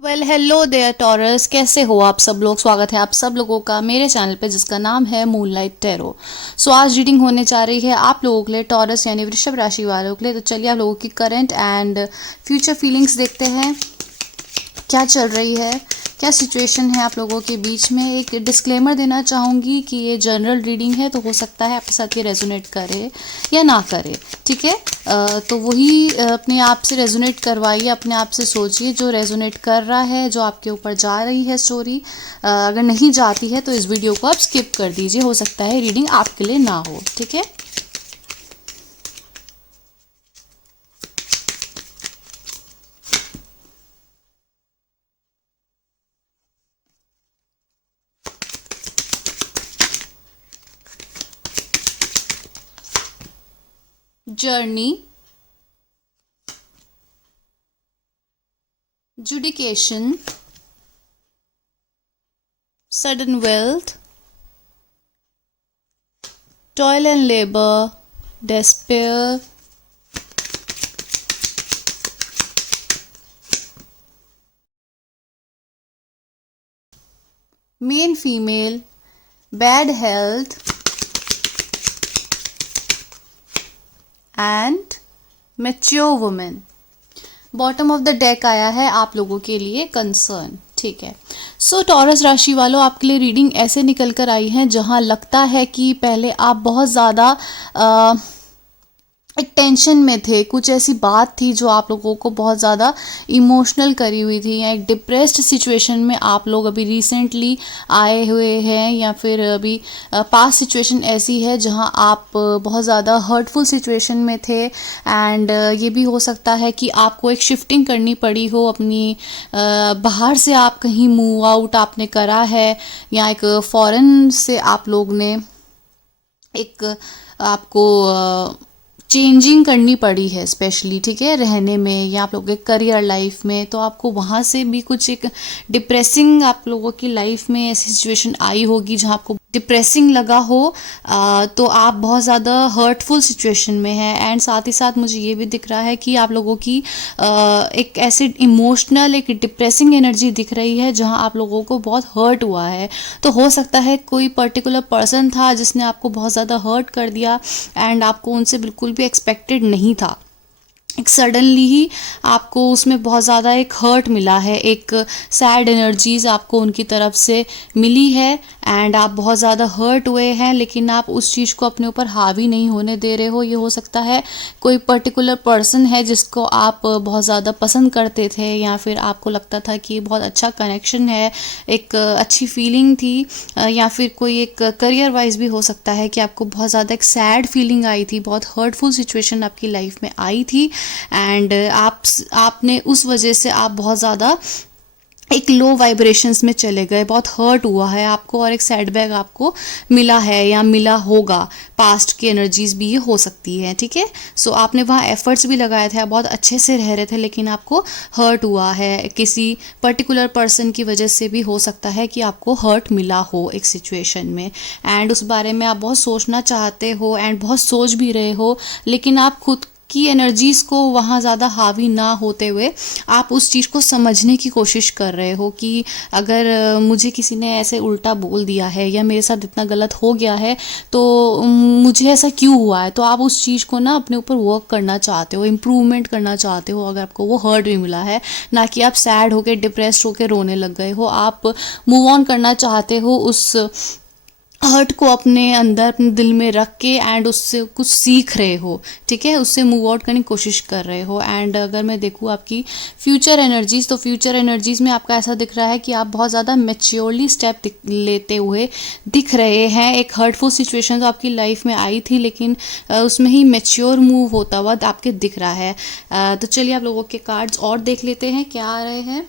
Well hello there taurus, कैसे हो आप सब लोग। स्वागत है आप सब लोगों का मेरे चैनल पे जिसका नाम है मूनलाइट टैरो। सो आज रीडिंग होने जा रही है आप लोगों के लिए, टॉरस यानी वृषभ राशि वालों के लिए। तो चलिए आप लोगों की करंट एंड फ्यूचर फीलिंग्स देखते हैं, क्या चल रही है, क्या सिचुएशन है आप लोगों के बीच में। एक डिस्क्लेमर देना चाहूँगी कि ये जनरल रीडिंग है, तो हो सकता है आपके साथ ये रेजोनेट करे या ना करे, ठीक है। तो वही अपने आप से रेजोनेट करवाइए, अपने आप से सोचिए जो रेजोनेट कर रहा है, जो आपके ऊपर जा रही है स्टोरी। अगर नहीं जाती है तो इस वीडियो को आप स्किप कर दीजिए, हो सकता है रीडिंग आपके लिए ना हो, ठीक है। Journey, adjudication, sudden wealth, toil and labor, despair, main female, bad health, and mature woman। Bottom of the deck आया है आप लोगों के लिए कंसर्न, ठीक है। सो टॉरस राशि वालों, आपके लिए रीडिंग ऐसे निकल कर आई है जहां लगता है कि पहले आप बहुत ज़्यादा एक टेंशन में थे, कुछ ऐसी बात थी जो आप लोगों को बहुत ज़्यादा इमोशनल करी हुई थी, या एक डिप्रेस्ड सिचुएशन में आप लोग अभी रिसेंटली आए हुए हैं, या फिर अभी पास्ट सिचुएशन ऐसी है जहां आप बहुत ज़्यादा हर्टफुल सिचुएशन में थे। एंड ये भी हो सकता है कि आपको एक शिफ्टिंग करनी पड़ी हो अपनी, बाहर से आप कहीं मूव आउट आपने करा है, या एक फॉरेन से आप लोग ने एक आपको चेंजिंग करनी पड़ी है स्पेशली, ठीक है, रहने में या आप लोगों के करियर लाइफ में। तो आपको वहाँ से भी कुछ एक डिप्रेसिंग आप लोगों की लाइफ में ऐसी सिचुएशन आई होगी जहाँ आपको डिप्रेसिंग लगा हो। तो आप बहुत ज़्यादा हर्टफुल सिचुएशन में है। एंड साथ ही साथ मुझे ये भी दिख रहा है कि आप लोगों की एक ऐसे इमोशनल एक डिप्रेसिंग एनर्जी दिख रही है जहाँ आप लोगों को बहुत हर्ट हुआ है। तो हो सकता है कोई पर्टिकुलर पर्सन था जिसने आपको बहुत ज़्यादा हर्ट कर दिया, एंड आपको उनसे बिल्कुल भी एक्सपेक्टेड नहीं था। एक सडनली ही आपको उसमें बहुत ज़्यादा एक हर्ट मिला है, एक सैड एनर्जीज आपको उनकी तरफ से मिली है, एंड आप बहुत ज़्यादा हर्ट हुए हैं, लेकिन आप उस चीज़ को अपने ऊपर हावी नहीं होने दे रहे हो। ये हो सकता है कोई पर्टिकुलर पर्सन है जिसको आप बहुत ज़्यादा पसंद करते थे, या फिर आपको लगता था कि बहुत अच्छा कनेक्शन है, एक अच्छी फीलिंग थी, या फिर कोई एक करियर वाइज भी हो सकता है कि आपको बहुत ज़्यादा एक सैड फीलिंग आई थी, बहुत हर्टफुल सिचुएशन आपकी लाइफ में आई थी। एंड आपने उस वजह से आप बहुत ज़्यादा एक लो वाइब्रेशंस में चले गए, बहुत हर्ट हुआ है आपको, और एक सेटबैक आपको मिला है या मिला होगा। पास्ट की एनर्जीज भी ये हो सकती है, ठीक है। सो आपने वहाँ एफर्ट्स भी लगाए थे, आप बहुत अच्छे से रह रहे थे, लेकिन आपको हर्ट हुआ है किसी पर्टिकुलर पर्सन की वजह से भी हो सकता है कि आपको हर्ट मिला हो एक सिचुएशन में। एंड उस बारे में आप बहुत सोचना चाहते हो एंड बहुत सोच भी रहे हो, लेकिन आप खुद की एनर्जीज़ को वहाँ ज़्यादा हावी ना होते हुए आप उस चीज़ को समझने की कोशिश कर रहे हो कि अगर मुझे किसी ने ऐसे उल्टा बोल दिया है या मेरे साथ इतना गलत हो गया है तो मुझे ऐसा क्यों हुआ है। तो आप उस चीज़ को ना अपने ऊपर वर्क करना चाहते हो, इम्प्रूवमेंट करना चाहते हो, अगर आपको वो हर्ट भी मिला है। ना कि आप सैड होकर डिप्रेस्ड होकर रोने लग गए हो, आप मूव ऑन करना चाहते हो उस हर्ट को अपने अंदर अपने दिल में रख के, एंड उससे कुछ सीख रहे हो, ठीक है, उससे मूव आउट करने की कोशिश कर रहे हो। एंड अगर मैं देखूँ आपकी फ्यूचर एनर्जीज, तो फ्यूचर एनर्जीज में आपका ऐसा दिख रहा है कि आप बहुत ज़्यादा मेच्योरली स्टेप लेते हुए दिख रहे हैं। एक हर्टफुल सिचुएशन तो आपकी लाइफ में आई थी, लेकिन उसमें ही मेच्योर मूव होता हुआ आपके दिख रहा है। तो चलिए आप लोगों के कार्ड्स और देख लेते हैं क्या आ रहे हैं।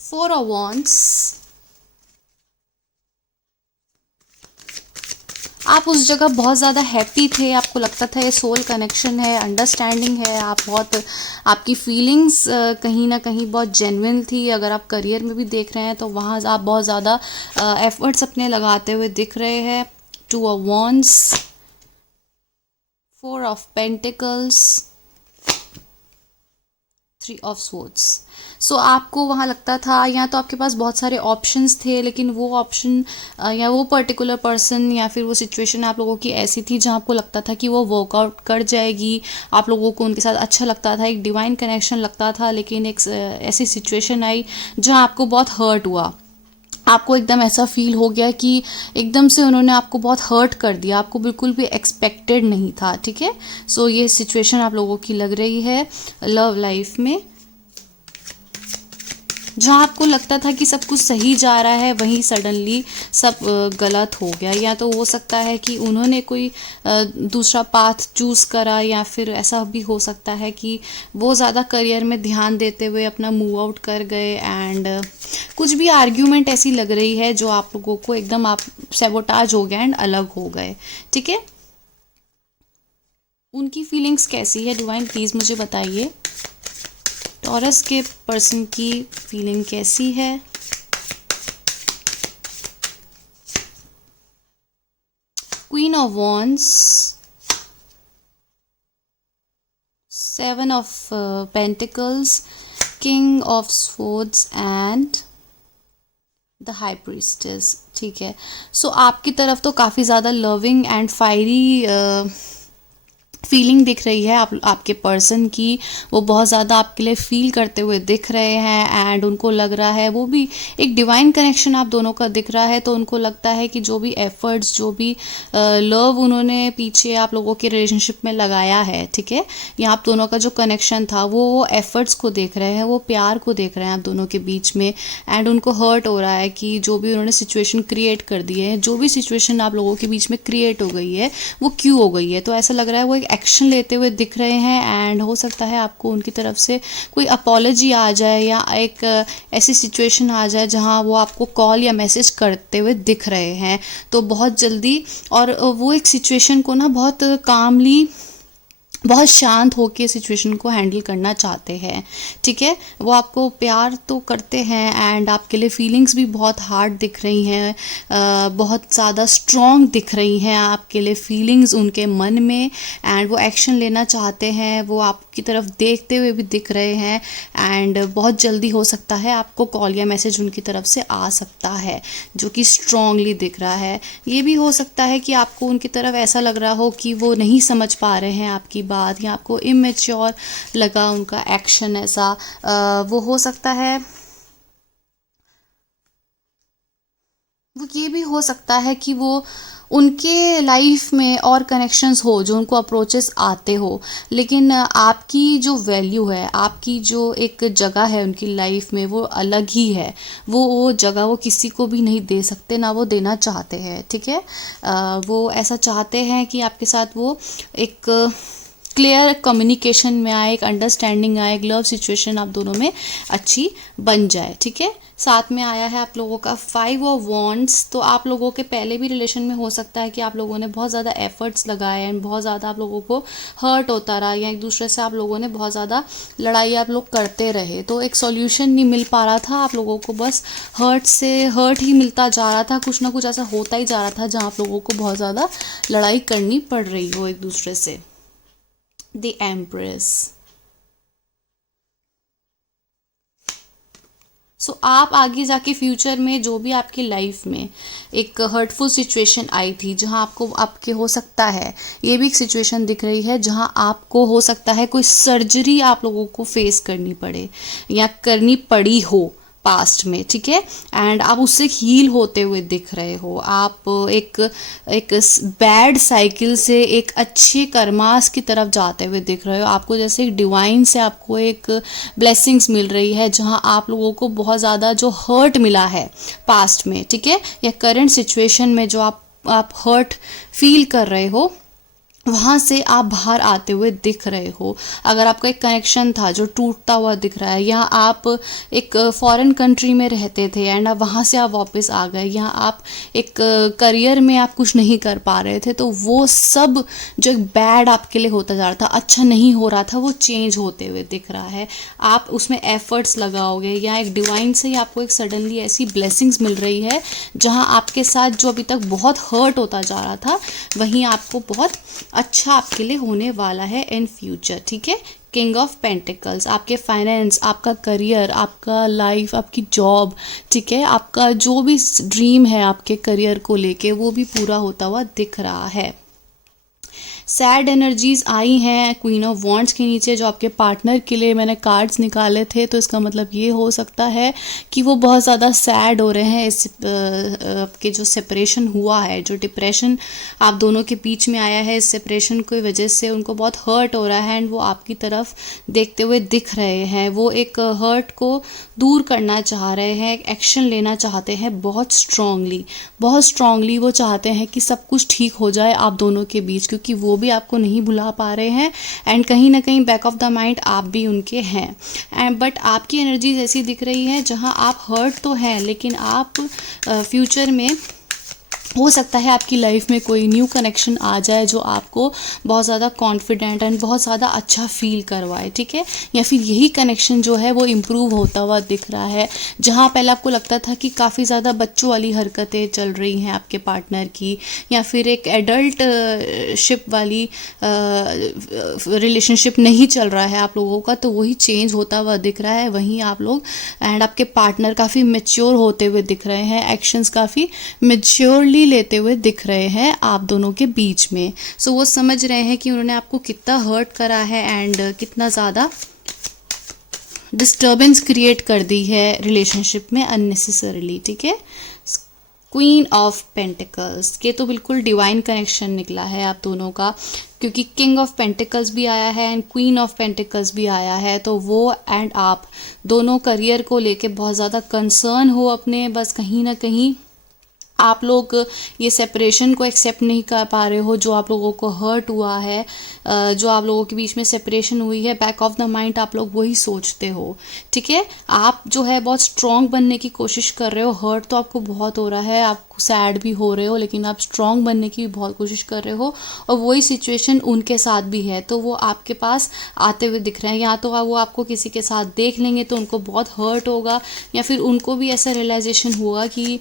फोर ऑफ wands, आप उस जगह बहुत ज़्यादा हैप्पी थे, आपको लगता था ये सोल कनेक्शन है, अंडरस्टैंडिंग है, आप बहुत, आपकी फीलिंग्स कहीं ना कहीं बहुत जेन्युइन थी। अगर आप करियर में भी देख रहे हैं तो वहाँ आप बहुत ज़्यादा एफर्ट्स अपने लगाते हुए दिख रहे हैं। Two of wands, four of pentacles, three of swords. So आपको वहाँ लगता था, या तो आपके पास बहुत सारे ऑप्शंस थे, लेकिन वो ऑप्शन या वो पर्टिकुलर पर्सन या फिर वो सिचुएशन आप लोगों की ऐसी थी जहाँ आपको लगता था कि वो वर्कआउट कर जाएगी, आप लोगों को उनके साथ अच्छा लगता था, एक डिवाइन कनेक्शन लगता था। लेकिन एक ऐसी सिचुएशन आई जहाँ आपको बहुत हर्ट हुआ, आपको एकदम ऐसा फील हो गया कि एकदम से उन्होंने आपको बहुत हर्ट कर दिया, आपको बिल्कुल भी एक्सपेक्टेड नहीं था। ठीक है, सो ये सिचुएशन आप लोगों की लग रही है लव लाइफ में, जहाँ आपको लगता था कि सब कुछ सही जा रहा है, वहीं सडनली सब गलत हो गया। या तो हो सकता है कि उन्होंने कोई दूसरा पाथ चूज़ करा, या फिर ऐसा भी हो सकता है कि वो ज़्यादा करियर में ध्यान देते हुए अपना मूव आउट कर गए, एंड कुछ भी आर्ग्यूमेंट ऐसी लग रही है जो आप लोगों को एकदम आप सैबोटाज हो गया एंड अलग हो गए। ठीक है, उनकी फीलिंग्स कैसी है डिवाइन, प्लीज़ मुझे बताइए। टॉरस के पर्सन की फीलिंग कैसी है? Queen of wands, seven of pentacles, king of swords and the high priestess. ठीक है, सो आपकी तरफ तो काफ़ी ज़्यादा लविंग एंड फायरी फीलिंग दिख रही है आपके पर्सन की, वो बहुत ज़्यादा आपके लिए फील करते हुए दिख रहे हैं, एंड उनको लग रहा है, वो भी एक डिवाइन कनेक्शन आप दोनों का दिख रहा है। तो उनको लगता है कि जो भी एफर्ट्स, जो भी लव उन्होंने पीछे आप लोगों के रिलेशनशिप में लगाया है, ठीक है, या आप दोनों का जो कनेक्शन था, वो एफर्ट्स को देख रहे हैं, वो प्यार को देख रहे हैं आप दोनों के बीच में, एंड उनको हर्ट हो रहा है कि जो भी उन्होंने सिचुएशन क्रिएट कर दी है, जो भी सिचुएशन आप लोगों के बीच में क्रिएट हो गई है, वो क्यों हो गई है। तो ऐसा लग रहा है वो एक एक्शन लेते हुए दिख रहे हैं, एंड हो सकता है आपको उनकी तरफ से कोई अपॉलॉजी आ जाए, या एक ऐसी सिचुएशन आ जाए जहां वो आपको कॉल या मैसेज करते हुए दिख रहे हैं। तो बहुत जल्दी, और वो एक सिचुएशन को ना बहुत कामली, बहुत शांत होकर सिचुएशन को हैंडल करना चाहते हैं। ठीक है, वो आपको प्यार तो करते हैं, एंड आपके लिए फीलिंग्स भी बहुत हार्ड दिख रही हैं, बहुत ज़्यादा स्ट्रॉन्ग दिख रही हैं आपके लिए फीलिंग्स उनके मन में, एंड वो एक्शन लेना चाहते हैं, वो आपकी तरफ देखते हुए भी दिख रहे हैं, एंड बहुत जल्दी हो सकता है आपको कॉल या मैसेज उनकी तरफ से आ सकता है, जो कि स्ट्रॉन्गली दिख रहा है। ये भी हो सकता है कि आपको उनकी तरफ ऐसा लग रहा हो कि वो नहीं समझ पा रहे हैं आपकी बात, या आपको इमेच्योर लगा उनका एक्शन, ऐसा वो हो सकता है। वो ये भी हो सकता है कि वो उनके लाइफ में और कनेक्शंस हो जो उनको अप्रोचेस आते हो, लेकिन आपकी जो वैल्यू है, आपकी जो एक जगह है उनकी लाइफ में, वो अलग ही है। वो जगह वो किसी को भी नहीं दे सकते, ना वो देना चाहते हैं। ठीक है, वो ऐसा चाहते हैं कि आपके साथ वो एक क्लियर कम्युनिकेशन में आए, एक अंडरस्टैंडिंग आए, एक लव सिचुएशन आप दोनों में अच्छी बन जाए। ठीक है, साथ में आया है आप लोगों का 5 ऑफ वॉन्ड्स। तो आप लोगों के पहले भी रिलेशन में हो सकता है कि आप लोगों ने बहुत ज़्यादा एफर्ट्स लगाए, एंड बहुत ज़्यादा आप लोगों को हर्ट होता रहा, या एक दूसरे से आप लोगों ने बहुत ज़्यादा लड़ाई आप लोग करते रहे, तो एक सॉल्यूशन नहीं मिल पा रहा था आप लोगों को, बस हर्ट से हर्ट ही मिलता जा रहा था, कुछ ना कुछ ऐसा होता ही जा रहा था जहाँ आप लोगों को बहुत ज़्यादा लड़ाई करनी पड़ रही हो एक दूसरे से। The empress. सो आप आगे जाके फ्यूचर में जो भी आपकी लाइफ में एक हर्टफुल सिचुएशन आई थी, जहां आपको आपके हो सकता है, ये भी एक सिचुएशन दिख रही है जहां आपको हो सकता है कोई सर्जरी आप लोगों को फेस करनी पड़े या करनी पड़ी हो पास्ट में। ठीक है, एंड आप उससे हील होते हुए दिख रहे हो, आप एक बैड साइकिल से एक अच्छे कर्मास की तरफ जाते हुए दिख रहे हो। आपको जैसे एक डिवाइन से आपको एक ब्लेसिंग्स मिल रही है, जहां आप लोगों को बहुत ज़्यादा जो हर्ट मिला है पास्ट में, ठीक है, या करंट सिचुएशन में जो आप हर्ट फील कर रहे हो, वहाँ से आप बाहर आते हुए दिख रहे हो। अगर आपका एक कनेक्शन था जो टूटता हुआ दिख रहा है, या आप एक फॉरेन कंट्री में रहते थे एंड अब वहाँ से आप वापस आ गए, या आप एक करियर में आप कुछ नहीं कर पा रहे थे, तो वो सब जो एक बैड आपके लिए होता जा रहा था, अच्छा नहीं हो रहा था, वो चेंज होते हुए दिख रहा है। आप उसमें एफर्ट्स लगाओगे, या एक डिवाइन से ही आपको एक सडनली ऐसी ब्लेसिंग्स मिल रही है जहाँ आपके साथ जो अभी तक बहुत हर्ट होता जा रहा था, वहीं आपको बहुत अच्छा आपके लिए होने वाला है इन फ्यूचर। ठीक है, किंग ऑफ पेंटिकल्स, आपके फाइनेंस, आपका करियर, आपका लाइफ, आपकी जॉब, ठीक है, आपका जो भी ड्रीम है आपके करियर को लेके, वो भी पूरा होता हुआ दिख रहा है। सैड एनर्जीज आई हैं क्वीन ऑफ वॉन्ड्स के नीचे, जो आपके पार्टनर के लिए मैंने कार्ड्स निकाले थे, तो इसका मतलब ये हो सकता है कि वो बहुत ज़्यादा सैड हो रहे हैं इस आपके जो सेपरेशन हुआ है, जो डिप्रेशन आप दोनों के बीच में आया है, इस सेपरेशन की वजह से उनको बहुत हर्ट हो रहा है एंड वो आपकी तरफ देखते हुए दिख रहे हैं। वो एक हर्ट को दूर करना चाह रहे हैं, एक एक्शन लेना चाहते हैं बहुत स्ट्रांगली वो चाहते हैं कि सब कुछ ठीक हो जाए आप दोनों के बीच, क्योंकि वो भी आपको नहीं भुला पा रहे हैं एंड कहीं ना कहीं बैक ऑफ द माइंड आप भी उनके हैं। एंड बट आपकी एनर्जीज ऐसी दिख रही है जहां आप हर्ट तो हैं, लेकिन आप फ्यूचर में हो सकता है आपकी लाइफ में कोई न्यू कनेक्शन आ जाए जो आपको बहुत ज़्यादा कॉन्फिडेंट एंड बहुत ज़्यादा अच्छा फील करवाए। ठीक है, या फिर यही कनेक्शन जो है वो इम्प्रूव होता हुआ दिख रहा है। जहाँ पहले आपको लगता था कि काफ़ी ज़्यादा बच्चों वाली हरकतें चल रही हैं आपके पार्टनर की, या फिर एक एडल्ट शिप वाली रिलेशनशिप नहीं चल रहा है आप लोगों का, तो वही चेंज होता हुआ दिख रहा है। वहीं आप लोग एंड आपके पार्टनर काफ़ी मेच्योर होते हुए दिख रहे हैं, एक्शंस काफ़ी मेच्योरली लेते हुए दिख रहे हैं आप दोनों के बीच में। सो वो समझ रहे हैं कि उन्होंने आपको कितना हर्ट करा है एंड कितना ज़्यादा डिस्टर्बेंस क्रिएट कर दी है रिलेशनशिप में अननेसेसरीली। ठीक है, क्वीन ऑफ पेंटिकल्स, ये तो बिल्कुल डिवाइन कनेक्शन निकला है आप दोनों का, क्योंकि किंग ऑफ पेंटिकल्स भी आया है एंड क्वीन ऑफ पेंटिकल्स भी आया है। तो वो एंड आप दोनों करियर को लेके बहुत ज़्यादा कंसर्न हो अपने, बस कहीं ना कहीं आप लोग ये सेपरेशन को एक्सेप्ट नहीं कर पा रहे हो, जो आप लोगों को हर्ट हुआ है, जो आप लोगों के बीच में सेपरेशन हुई है, बैक ऑफ द माइंड आप लोग वही सोचते हो। ठीक है, आप जो है बहुत स्ट्रॉन्ग बनने की कोशिश कर रहे हो, हर्ट तो आपको बहुत हो रहा है, आप सैड भी हो रहे हो, लेकिन आप स्ट्रॉन्ग बनने की भी बहुत कोशिश कर रहे हो, और वही सिचुएशन उनके साथ भी है, तो वो आपके पास आते हुए दिख रहे हैं। या तो वो आपको किसी के साथ देख लेंगे तो उनको बहुत हर्ट होगा, या फिर उनको भी ऐसा रियलाइजेशन होगा कि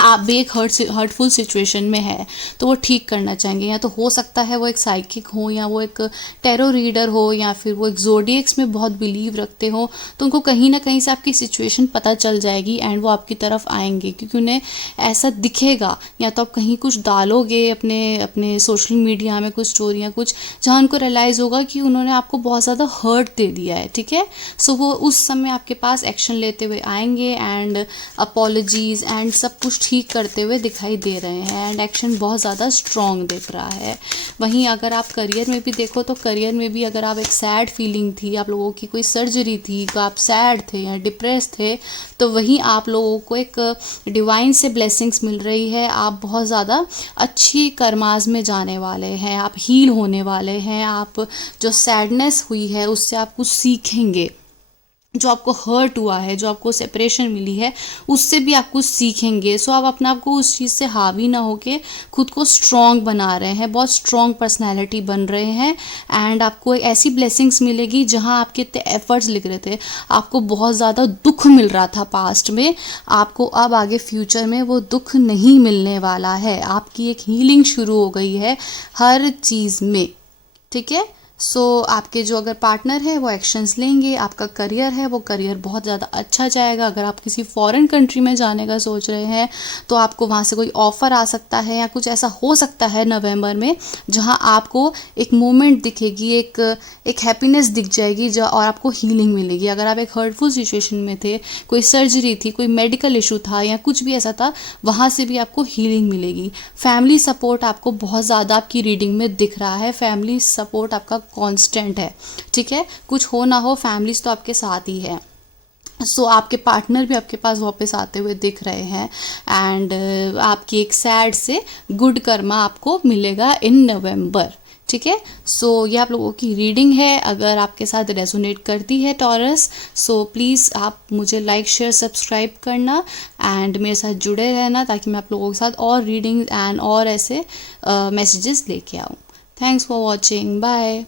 आप भी एक हर्टफुल सिचुएशन में है, तो वो ठीक करना चाहेंगे। या तो हो सकता है वो एक साइकिक हो, या वो एक टैरो रीडर हो, या फिर वो एक ज़ोडिएक्स में बहुत बिलीव रखते हो, तो उनको कहीं ना कहीं से आपकी सिचुएशन पता चल जाएगी एंड वो आपकी तरफ आएंगे, क्योंकि उन्हें ऐसा दिखेगा। या तो आप कहीं कुछ डालोगे अपने अपने सोशल मीडिया में कुछ स्टोरियाँ, कुछ जहाँ उनको रियलाइज़ होगा कि उन्होंने आपको बहुत ज़्यादा हर्ट दे दिया है। ठीक है, सो वो उस समय आपके पास एक्शन लेते हुए आएंगे एंड अपॉलॉजीज एंड सब कुछ ठीक करते हुए दिखाई दे रहे हैं एंड एक्शन बहुत ज़्यादा स्ट्रॉन्ग दिख रहा है। वहीं अगर आप करियर में भी देखो, तो करियर में भी अगर आप एक सैड फीलिंग थी, आप लोगों की कोई सर्जरी थी, आप सैड थे या डिप्रेस थे, तो वहीं आप लोगों को एक डिवाइन से ब्लेसिंग्स मिल रही है। आप बहुत ज़्यादा अच्छी कर्माज में जाने वाले हैं, आप हील होने वाले हैं, आप जो सैडनेस हुई है उससे आप कुछ सीखेंगे, जो आपको हर्ट हुआ है, जो आपको सेपरेशन मिली है, उससे भी आप कुछ सीखेंगे। सो आप अपने आप को उस चीज़ से हावी ना होके खुद को स्ट्रॉन्ग बना रहे हैं, बहुत स्ट्रॉन्ग पर्सनैलिटी बन रहे हैं एंड आपको एक ऐसी ब्लेसिंग्स मिलेगी जहां आपके इतने एफर्ट्स लिख रहे थे, आपको बहुत ज़्यादा दुख मिल रहा था पास्ट में, आपको अब आगे फ्यूचर में वो दुख नहीं मिलने वाला है। आपकी एक हीलिंग शुरू हो गई है हर चीज़ में। ठीक है, सो आपके जो अगर पार्टनर है वो एक्शंस लेंगे, आपका करियर है वो करियर बहुत ज़्यादा अच्छा जाएगा। अगर आप किसी फॉरेन कंट्री में जाने का सोच रहे हैं तो आपको वहाँ से कोई ऑफ़र आ सकता है, या कुछ ऐसा हो सकता है नवंबर में जहाँ आपको एक मोमेंट दिखेगी, एक हैप्पीनेस दिख जाएगी जो, और आपको हीलिंग मिलेगी। अगर आप एक हर्टफुल सिचुएशन में थे, कोई सर्जरी थी, कोई मेडिकल इशू था या कुछ भी ऐसा था, वहाँ से भी आपको हीलिंग मिलेगी। फैमिली सपोर्ट आपको बहुत ज़्यादा आपकी रीडिंग में दिख रहा है, फैमिली सपोर्ट आपका कांस्टेंट है। ठीक है, कुछ हो ना हो फैमिलीज तो आपके साथ ही है। सो आपके पार्टनर भी आपके पास वापस आते हुए दिख रहे हैं एंड आपकी एक सैड से गुड कर्मा आपको मिलेगा इन नवंबर। ठीक है, सो ये आप लोगों की रीडिंग है। अगर आपके साथ रेजोनेट करती है टॉरस, सो प्लीज़ आप मुझे लाइक शेयर सब्सक्राइब करना एंड मेरे साथ जुड़े रहना, ताकि मैं आप लोगों के साथ और रीडिंग एंड और ऐसे मैसेजेस लेके आऊँ। Thanks for watching, bye.